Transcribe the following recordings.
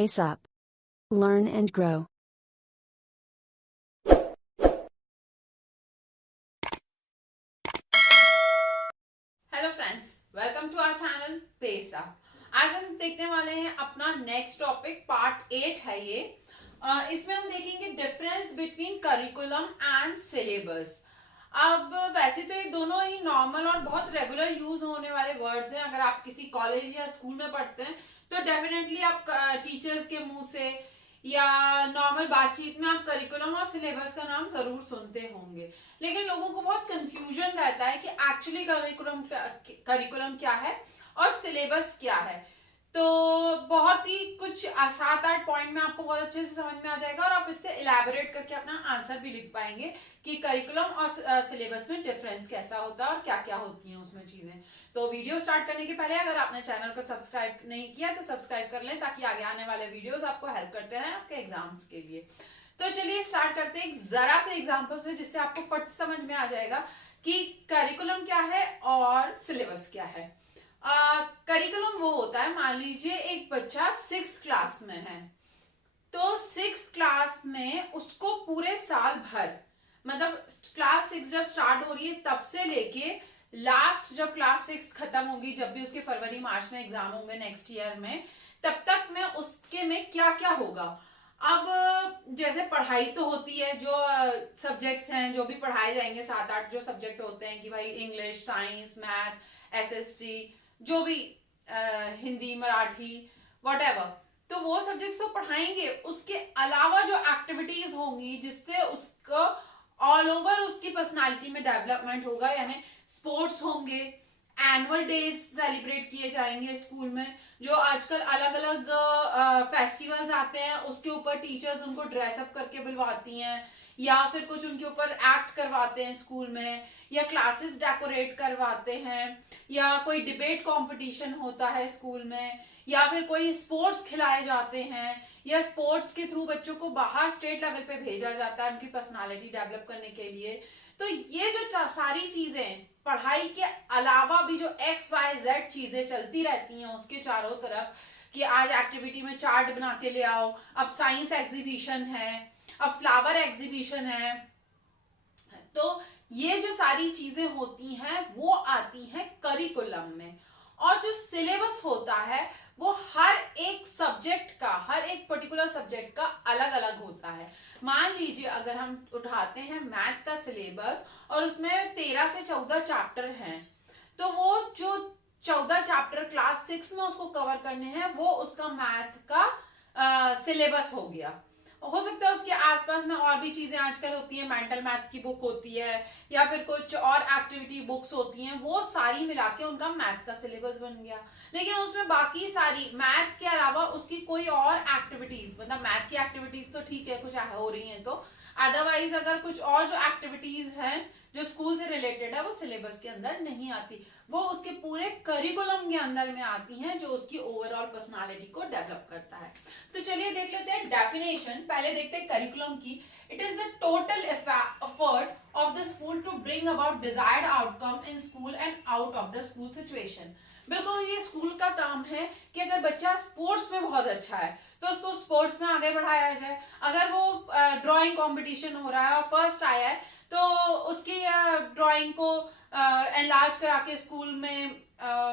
pace up. Learn and grow. Hello friends, welcome to our channel Pace Up. आज हम देखने वाले हैं अपना नेक्स्ट टॉपिक, पार्ट 8 है ये। इसमें हम देखेंगे difference between curriculum and syllabus. अब वैसे तो ये दोनों ही नॉर्मल और बहुत रेगुलर यूज होने वाले वर्ड्स हैं। अगर आप किसी कॉलेज या स्कूल में पढ़ते हैं तो डेफिनेटली आप टीचर्स के मुंह से या नॉर्मल बातचीत में आप करिकुलम और सिलेबस का नाम जरूर सुनते होंगे, लेकिन लोगों को बहुत कंफ्यूजन रहता है कि एक्चुअली करिकुलम क्या है और सिलेबस क्या है। तो बहुत ही कुछ 7-8 पॉइंट में आपको बहुत अच्छे से समझ में आ जाएगा और आप इससे इलेबोरेट करके अपना आंसर भी लिख पाएंगे कि करिकुलम और सिलेबस में डिफरेंस कैसा होता है और क्या क्या होती हैं उसमें चीजें। तो वीडियो स्टार्ट करने के पहले अगर आपने चैनल को सब्सक्राइब नहीं किया तो सब्सक्राइब कर लें, ताकि आगे आने वाले वीडियोस आपको हेल्प करते रहें आपके एग्जाम्स के लिए। तो चलिए स्टार्ट करते हैं एक जरा से एग्जाम्पल से, जिससे आपको फट समझ में आ जाएगा कि करिकुलम क्या है और सिलेबस क्या है। करिकुलम वो होता है, मान लीजिए एक बच्चा 6th क्लास में है, तो 6th क्लास में उसको पूरे साल भर, मतलब क्लास 6 जब स्टार्ट हो रही है तब से लेके लास्ट जब क्लास 6 खत्म होगी, जब भी उसके फरवरी मार्च में एग्जाम होंगे नेक्स्ट ईयर में, तब तक में उसके में क्या क्या होगा। अब जैसे पढ़ाई तो होती है, जो सब्जेक्ट्स हैं जो भी पढ़ाए जाएंगे, 7-8 जो सब्जेक्ट होते हैं कि भाई इंग्लिश, साइंस, मैथ, एसएसटी, जो भी हिंदी, मराठी, व्हाटएवर, तो वो सब्जेक्ट तो पढ़ाएंगे। उसके अलावा जो एक्टिविटीज होंगी जिससे उसको ऑल ओवर उसकी पर्सनालिटी में डेवलपमेंट होगा, यानी स्पोर्ट्स होंगे, एनुअल डेज सेलिब्रेट किए जाएंगे स्कूल में, जो आजकल अलग अलग फेस्टिवल्स आते हैं उसके ऊपर टीचर्स उनको ड्रेसअप करके बुलवाती हैं, या फिर कुछ उनके ऊपर एक्ट करवाते हैं स्कूल में, या क्लासेस डेकोरेट करवाते हैं, या कोई डिबेट कंपटीशन होता है स्कूल में, या फिर कोई स्पोर्ट्स खिलाए जाते हैं, या स्पोर्ट्स के थ्रू बच्चों को बाहर स्टेट लेवल पे भेजा जाता है उनकी पर्सनालिटी डेवलप करने के लिए। तो ये जो सारी चीजें पढ़ाई के अलावा भी जो XYZ चीजें चलती रहती हैं उसके चारों तरफ, कि आज एक्टिविटी में चार्ट बना के ले आओ, अब साइंस एग्जीबिशन है, अब फ्लावर एग्जीबिशन है, तो ये जो सारी चीजें होती हैं वो आती हैं करिकुलम में। और जो सिलेबस होता है वो हर एक सब्जेक्ट का, हर एक पर्टिकुलर सब्जेक्ट का अलग अलग होता है। मान लीजिए अगर हम उठाते हैं मैथ का सिलेबस और उसमें 13 से 14 चैप्टर हैं, तो वो जो 14 चैप्टर क्लास 6 में उसको कवर करने हैं वो उसका मैथ का सिलेबस हो गया। हो सकता है उसके आसपास में और भी चीजें आजकल होती है, मेंटल मैथ की बुक होती है या फिर कुछ और एक्टिविटी बुक्स होती हैं, वो सारी मिला के उनका मैथ का सिलेबस बन गया। लेकिन उसमें बाकी सारी मैथ के अलावा उसकी कोई और एक्टिविटीज, मतलब मैथ की एक्टिविटीज तो ठीक है कुछ हो रही हैं, तो अदरवाइज अगर कुछ और जो एक्टिविटीज हैं जो स्कूल से रिलेटेड है वो सिलेबस के अंदर नहीं आती, वो उसके पूरे करिकुलम के अंदर में आती हैं, जो उसकी ओवरऑल पर्सनालिटी को डेवलप करता है। तो चलिए देख लेते हैं डेफिनेशन। पहले देखते हैं करिकुलम की। It is the total effort of the school to bring about desired outcome in school and out of the school situation. बिल्कुल ये स्कूल का काम है कि अगर बच्चा स्पोर्ट्स में बहुत अच्छा है तो उसको स्पोर्ट्स में आगे बढ़ाया जाए। अगर वो ड्राइंग कंपटीशन हो रहा है और फर्स्ट आया है तो उसकी ड्राइंग को एनलार्ज करा के स्कूल में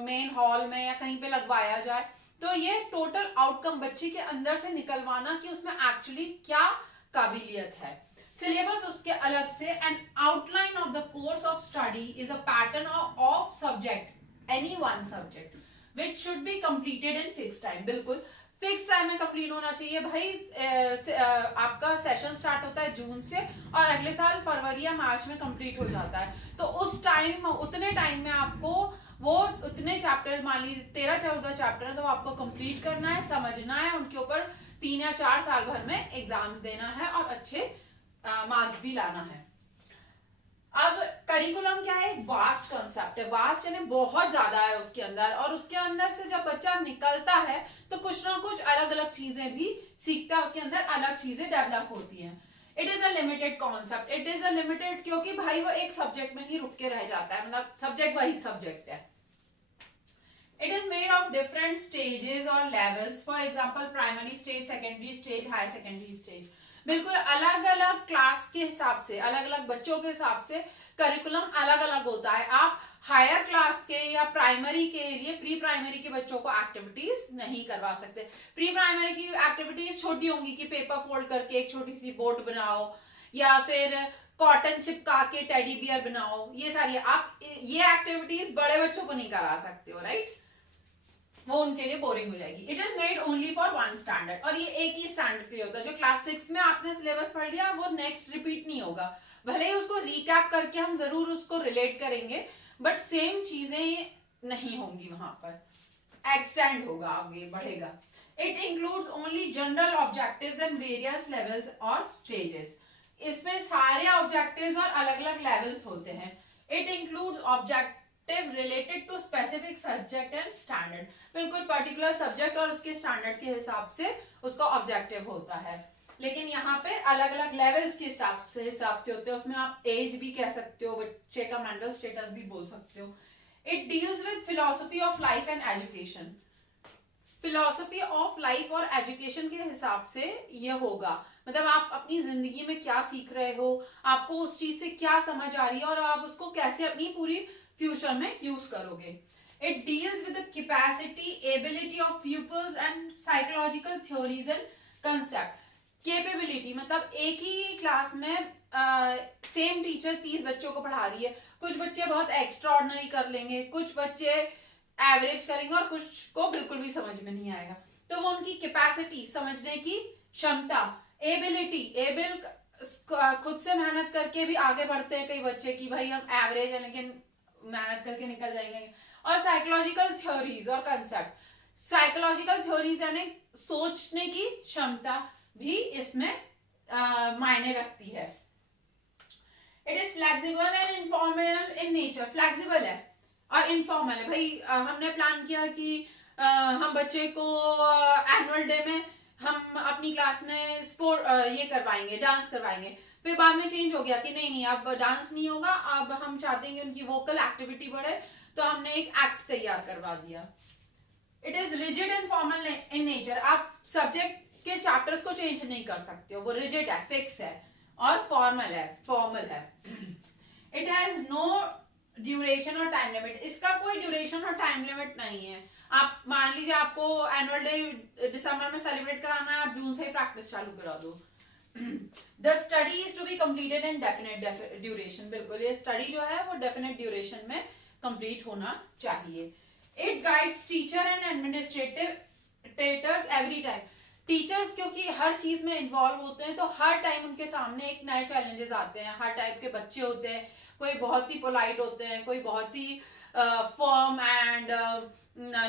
मेन हॉल में या कहीं पे लगवाया जाए। तो ये टोटल आउटकम बच्चे के अंदर से निकलवाना कि उसमें एक्चुअली क्या काबिलियत है। सिलेबस उसके अलग से, N outline of the course of study is a pattern of subject, any one subject which should be completed in fix time. बिल्कुल फिक्स टाइम में कंप्लीट होना चाहिए भाई। आपका सेशन स्टार्ट होता है जून से और अगले साल फरवरी या मार्च में कंप्लीट हो जाता है, तो उस टाइम, उतने टाइम में आपको वो उतने चैप्टर, मान लीजिए 13-14 चैप्टर है, तो आपको कंप्लीट करना है, समझना है, उनके ऊपर 3 या 4 साल भर में एग्जाम्स देना है और अच्छे मार्क्स भी लाना है। अब करिकुलम क्या है, एक वास्ट कंसेप्ट है। वास्ट यानी बहुत ज्यादा है उसके अंदर, और उसके अंदर से जब बच्चा निकलता है तो कुछ ना कुछ अलग अलग चीजें भी सीखता है, उसके अंदर अलग चीजें डेवलप होती हैं। It is a limited concept. It is a limited क्योंकि भाई वो एक सब्जेक्ट में ही रुक के रह जाता है, मतलब सब्जेक्ट वही सब्जेक्ट है। It is made of different stages or levels. For example, primary stage, secondary stage, high secondary stage. बिल्कुल अलग अलग क्लास के हिसाब से, अलग अलग बच्चों के हिसाब से करिकुलम अलग अलग होता है. आप हायर क्लास के या प्राइमरी के लिए प्री प्राइमरी के बच्चों को एक्टिविटीज नहीं करवा सकते. प्री प्राइमरी की एक्टिविटीज छोटी होंगी कि पेपर फोल्ड करके एक छोटी सी बोट बनाओ या फिर कॉटन चिपका के टेडी बियर बनाओ. ये सारी आप ये एक्टिविटीज बड़े बच्चों को नहीं करा सकते हो, राइट? वो उनके लिए बोरिंग हो जाएगी. It is made only for one standard, और ये एक ही स्टैंडर्ड के लिए होता है. जो क्लास 6 में आपने सिलेबस पढ़ लिया वो नेक्स्ट रिपीट नहीं होगा. भले ही उसको रिकैप करके हम जरूर उसको रिलेट करेंगे, बट सेम चीजें नहीं होंगी वहां पर. एक्सटेंड होगा, आगे बढ़ेगा. It includes only general objectives and various levels और स्टेजेस. इसमें सारे ऑब्जेक्टिव्स और अलग अलग लेवल्स होते हैं. It includes objective related to specific subject and standard. बिल्कुल पर्टिकुलर सब्जेक्ट और उसके स्टैंडर्ड के हिसाब से उसका ऑब्जेक्टिव होता है. लेकिन यहाँ पे अलग अलग लेवल्स के हिसाब से होते हैं. उसमें आप एज भी कह सकते हो, बच्चे का मेंटल स्टेटस भी बोल सकते हो. It deals with philosophy of life and education. Philosophy of life और एजुकेशन के हिसाब से ये होगा, मतलब आप अपनी जिंदगी में क्या सीख रहे हो, आपको उस चीज से क्या समझ आ रही है और आप उसको कैसे अपनी पूरी फ्यूचर में यूज करोगे. It deals with the capacity, ability of peoples and psychological theories and concept. Capability मतलब एक ही क्लास में सेम टीचर 30 बच्चों को पढ़ा रही है. कुछ बच्चे बहुत एक्स्ट्राऑर्डिनरी कर लेंगे, कुछ बच्चे एवरेज करेंगे और कुछ को बिल्कुल भी समझ में नहीं आएगा. तो वो उनकी कैपेसिटी, समझने की क्षमता, एबिलिटी, एबल खुद से मेहनत करके भी आगे बढ़ते हैं कई बच्चे की भाई हम एवरेज है लेकिन मेहनत करके निकल जाएंगे. और साइकोलॉजिकल थ्योरीज और कंसेप्ट. साइकोलॉजिकल थ्योरीज यानी सोचने की क्षमता भी इसमें मायने रखती है. It is flexible and informal in nature. Flexible है और इनफॉर्मल है. भाई हमने प्लान किया कि हम बच्चे को एनुअल डे में हम अपनी क्लास में स्पोर्ट ये करवाएंगे, डांस करवाएंगे. फिर बाद में चेंज हो गया कि नहीं अब डांस नहीं होगा, अब हम चाहते हैं कि उनकी वोकल एक्टिविटी बढ़े, तो हमने एक एक्ट तैयार करवा दिया. It is rigid and formal in nature. आप सब्जेक्ट के चैप्टर्स को चेंज नहीं कर सकते हो, वो रिजिड है, फिक्स है. और फॉर्मल है. इट हैज नो ड्यूरेशन और टाइम लिमिट. इसका कोई ड्यूरेशन और टाइम लिमिट नहीं है. आप मान लीजिए आपको एनुअल डे दिसंबर में सेलिब्रेट कराना है, आप जून से ही प्रैक्टिस चालू करा दो. The study is to be completed in definite duration. बिल्कुल ये स्टडी जो है वो डेफिनेट ड्यूरेशन में कंप्लीट होना चाहिए. It guides teacher and administrators every time. Teachers क्योंकि हर चीज में इन्वॉल्व होते हैं तो हर टाइम उनके सामने एक नए चैलेंजेस आते हैं. हर टाइप के बच्चे होते हैं, कोई बहुत ही पोलाइट होते हैं, कोई बहुत ही फर्म एंड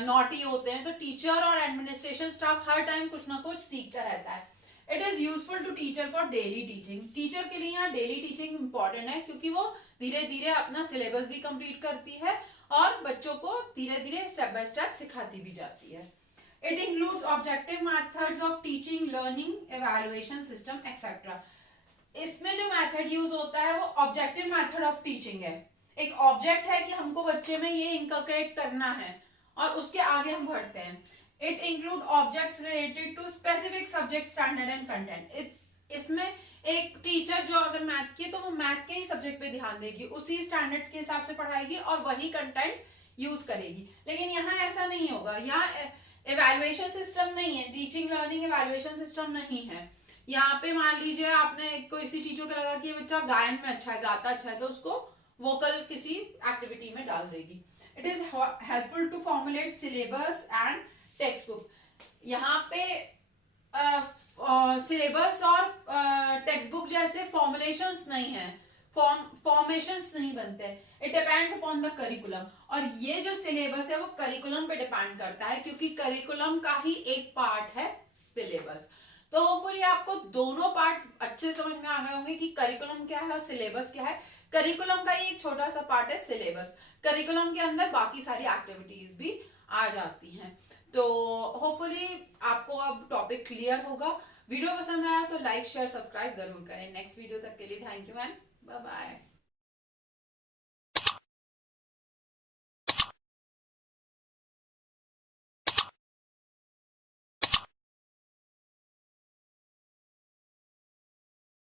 नॉटी होते हैं. तो टीचर और एडमिनिस्ट्रेशन स्टाफ हर टाइम कुछ ना कुछ सीखता रहता है. It is useful to teacher for daily teaching. Teacher के लिए यहाँ डेली टीचिंग इंपॉर्टेंट है क्योंकि वो धीरे धीरे अपना सिलेबस भी कंप्लीट करती है और बच्चों को धीरे धीरे स्टेप बाय स्टेप सिखाती भी जाती है. It includes objective methods of teaching, learning, evaluation system, etc. इसमें जो मेथड यूज होता है वो ऑब्जेक्टिव मेथड ऑफ टीचिंग है. एक ऑब्जेक्ट है कि हमको बच्चे में ये इनकलकेट करना है और उसके आगे हम बढ़ते हैं. It include objects related to specific subject, standard and content. इसमें एक टीचर जो अगर मैथ की तो वो मैथ के ही सब्जेक्ट पे ध्यान देगी, उसी स्टैंडर्ड के हिसाब से पढ़ाएगी और वही कंटेंट यूज करेगी. लेकिन यहाँ ऐसा नहीं होगा. यहाँ इवैल्यूएशन सिस्टम नहीं है, टीचिंग लर्निंग इवैल्यूएशन सिस्टम नहीं है. यहाँ पे मान लीजिए आपने किसी टीचर को लगा कि बच्चा गायन में अच्छा है, गाता अच्छा है, तो उसको वोकल किसी एक्टिविटी में डाल देगी. It is helpful to formulate syllabus and text book. यहाँ पे सिलेबस और टेक्स्ट बुक जैसे फॉर्मुलेशंस नहीं है, फॉर्मेशंस नहीं बनते. It depends upon the curriculum. और ये जो सिलेबस है वो करिकुलम पे डिपेंड करता है क्योंकि करिकुलम का ही एक पार्ट है सिलेबस. तो होपफुली आपको दोनों पार्ट अच्छे समझ में आ गए होंगे कि करिकुलम क्या है और सिलेबस क्या है. करिकुलम का ही एक छोटा सा पार्ट है सिलेबस. करिकुलम के अंदर बाकी सारी एक्टिविटीज भी आ जाती हैं. तो होपफुली आपको अब टॉपिक क्लियर होगा. वीडियो पसंद आया तो लाइक शेयर सब्सक्राइब जरूर करें. नेक्स्ट वीडियो तक के लिए thank you and bye bye.